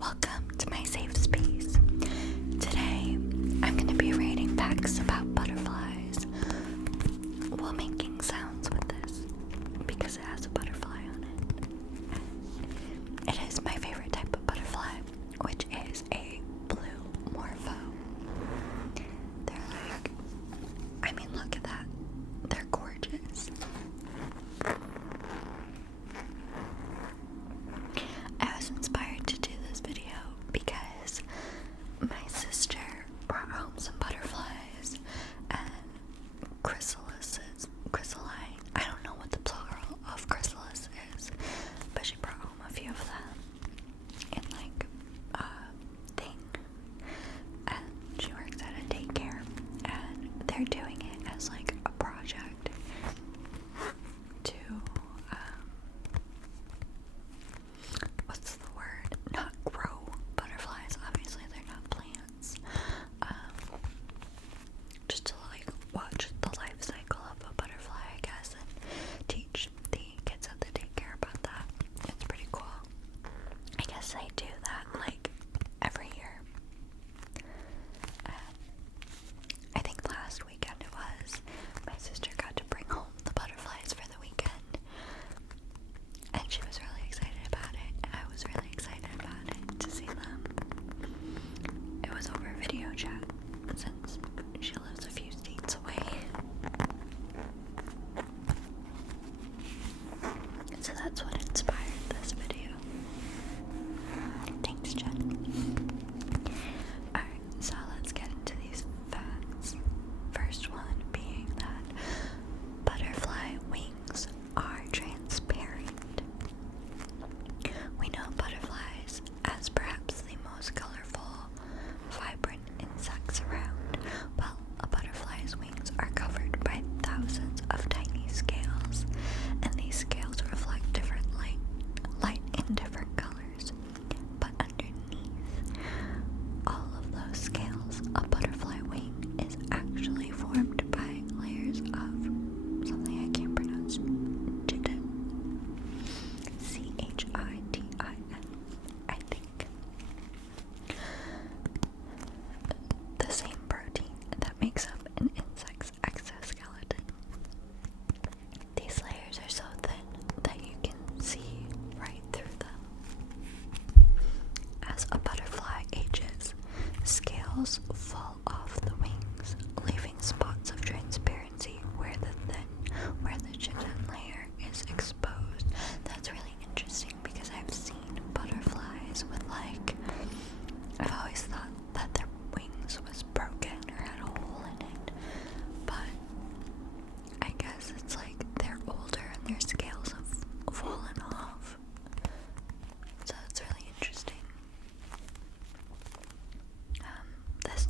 Welcome to my safe space. Today, I'm going to be reading facts about butterflies while making sounds with this because it has a butterfly on it. It is my favorite type of butterfly, which is a blue morpho. Look at that. They're gorgeous. I was inspired to do this video because my sister brought home some butterflies and chrysaline. I don't know what the plural of chrysalis is, but she brought home a few of them in a thing. And she works at a daycare, and they're doing it as a project to what's the word? Not grow butterflies. Obviously, they're not plants. Just to watch the life cycle of a butterfly, I guess, and teach the kids at the daycare about that. It's pretty cool. I guess they do that every year. I think last weekend it was. My sister got to bring home the butterflies for the weekend, and she was really excited about it, and I was really excited about it to see them. It was over video chat since she lives a few states away. So that's what inspired this video. Thanks, Jen. Alright, so let's get into these facts. First one being that butterfly wings are transparent. We know butterflies as perhaps the most colorful, vibrant insects around. Well, a butterfly's wings are covered by thousands of tiny scales, and these scales reflect different light in different colors. But underneath all of those scales, a butterfly wing is actually formed by layers of something I can't pronounce. Chitin. Chitin, I think. The same protein that makes up an insect's exoskeleton. These layers are so thin that you can see right through them. As a butterfly ages, scales fall off the wings, leaving spots of transparency where the chitin layer is exposed. That's really interesting because I've seen butterflies with I've always thought that their wings was broken or had a hole in it, but I guess it's they're older and their scales have fallen off. So that's really interesting. This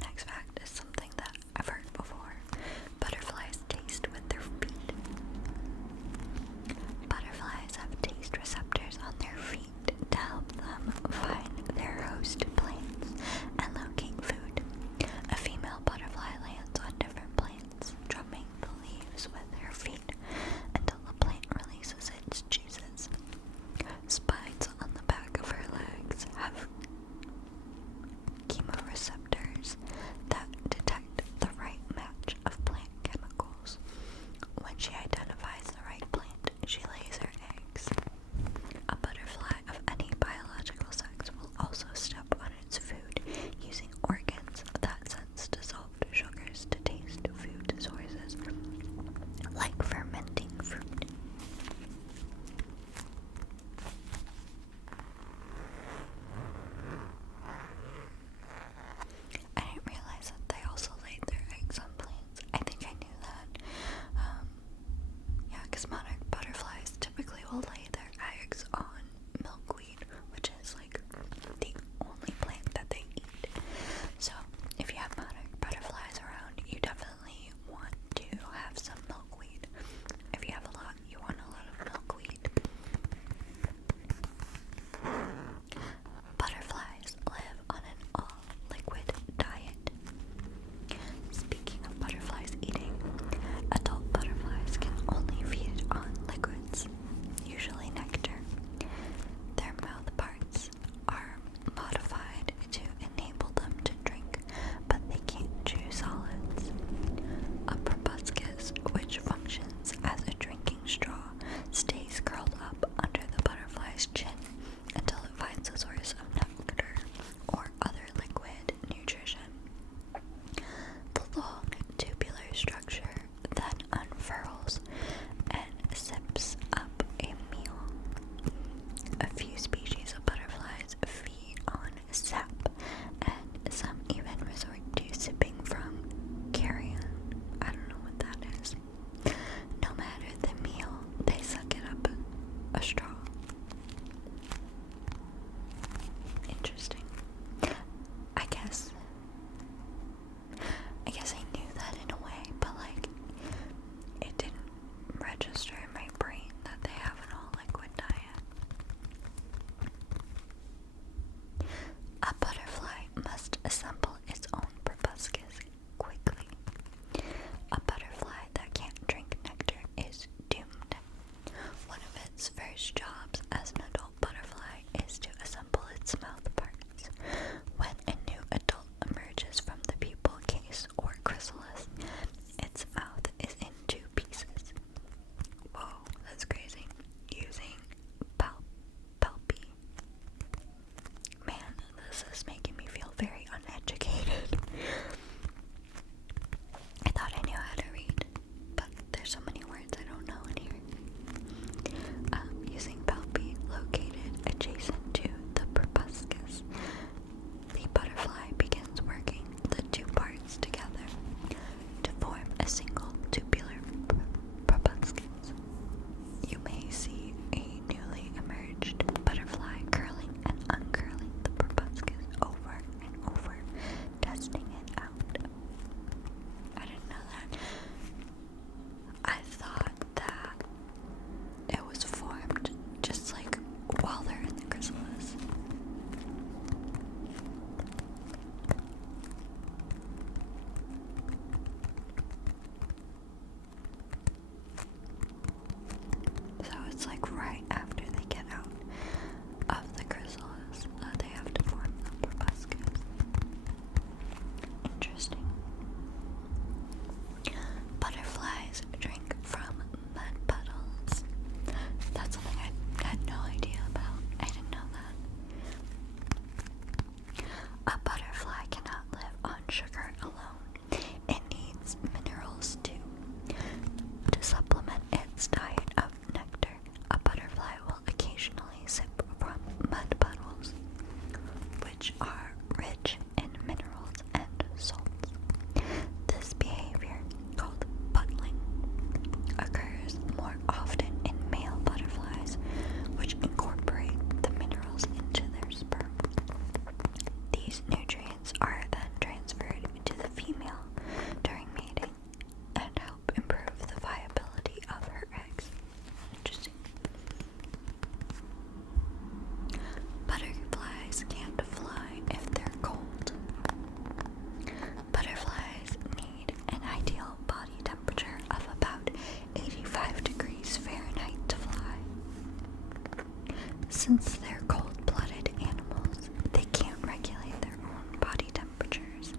Since they're cold-blooded animals, they can't regulate their own body temperatures.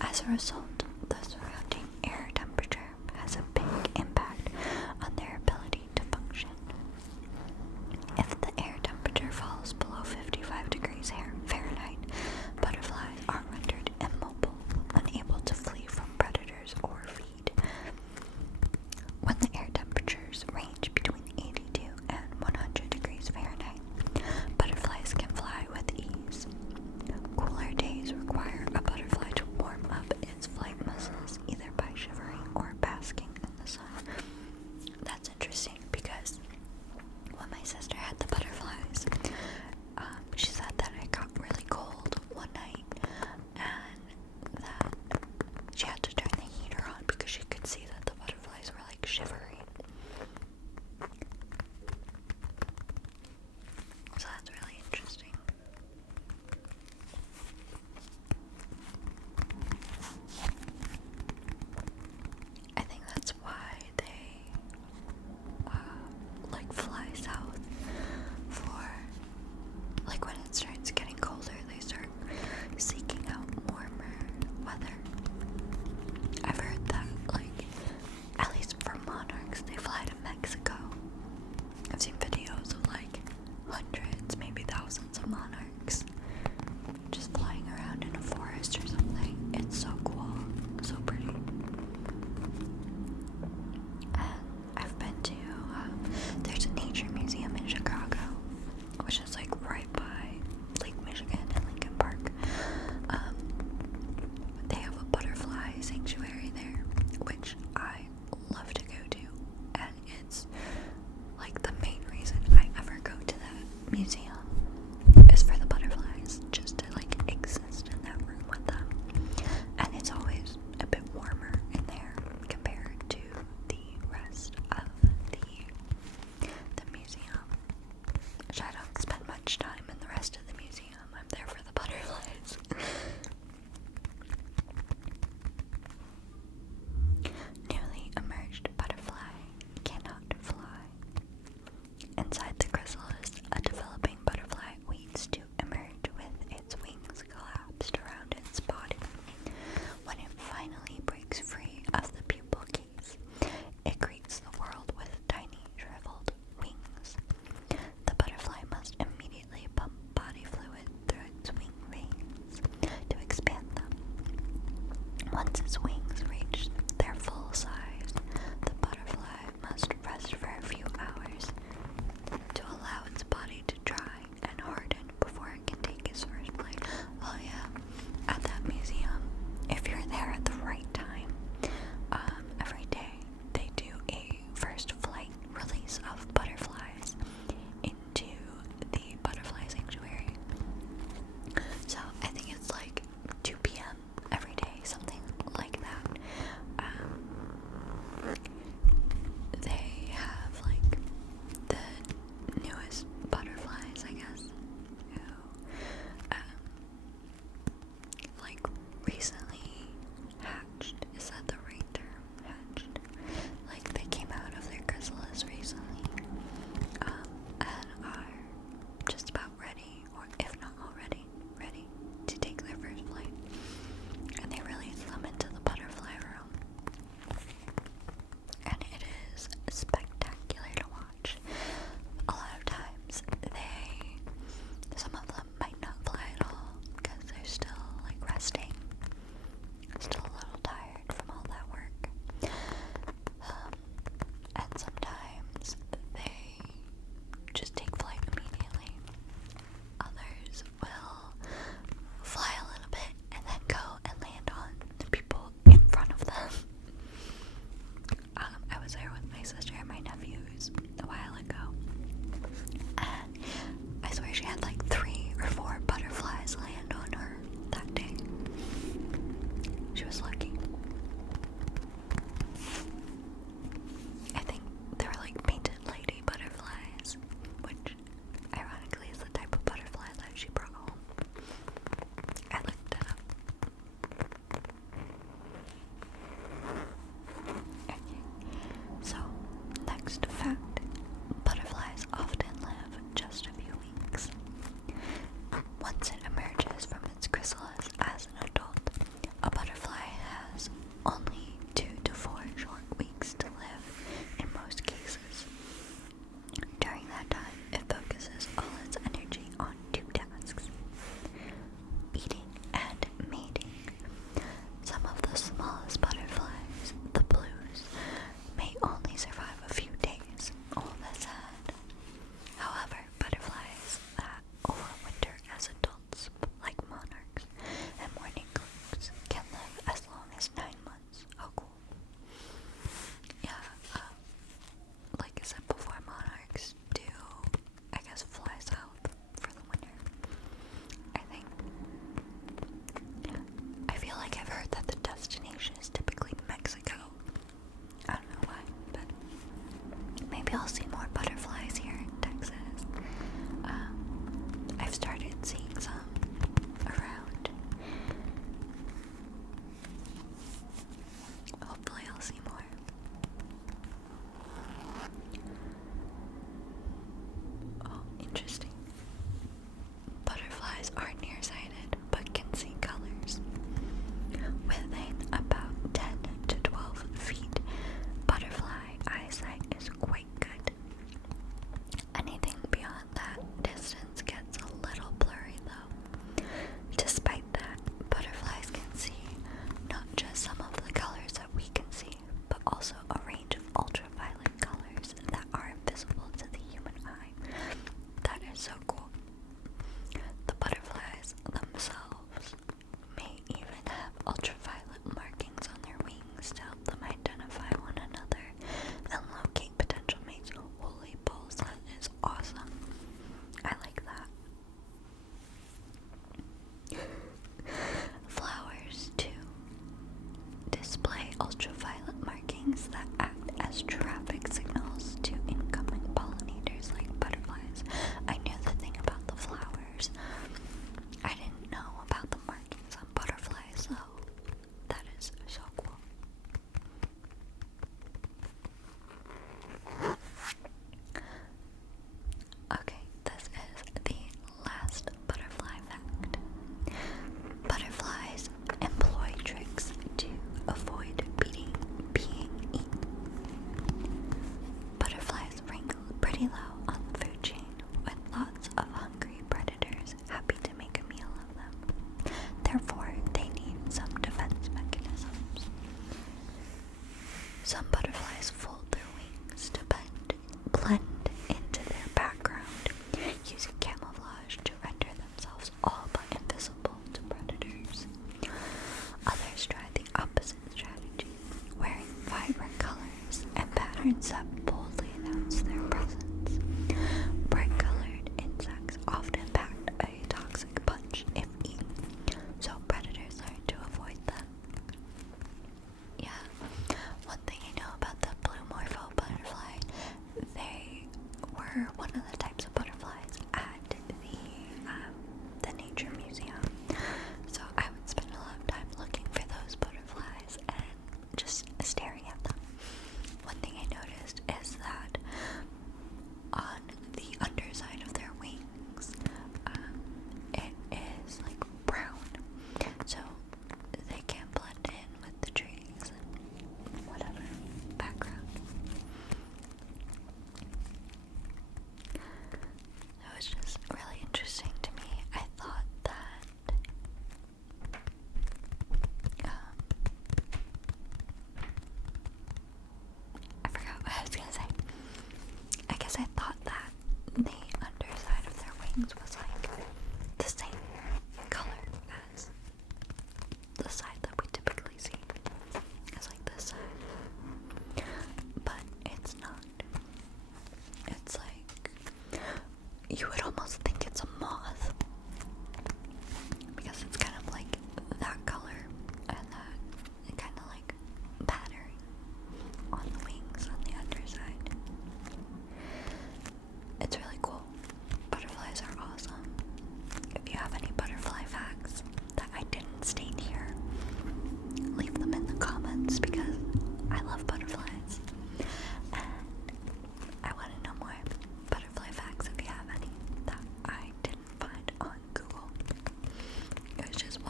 As a result, the surrounding air temperature has a big impact on their ability to function. If the air temperature falls below 55 degrees Fahrenheit, butterflies are rendered immobile, unable to flee from predators or feed. When the air temperatures range between 82 and 100 degrees Fahrenheit, butterflies can fly with ease. Cooler days require a butterfly to warm up its flight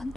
one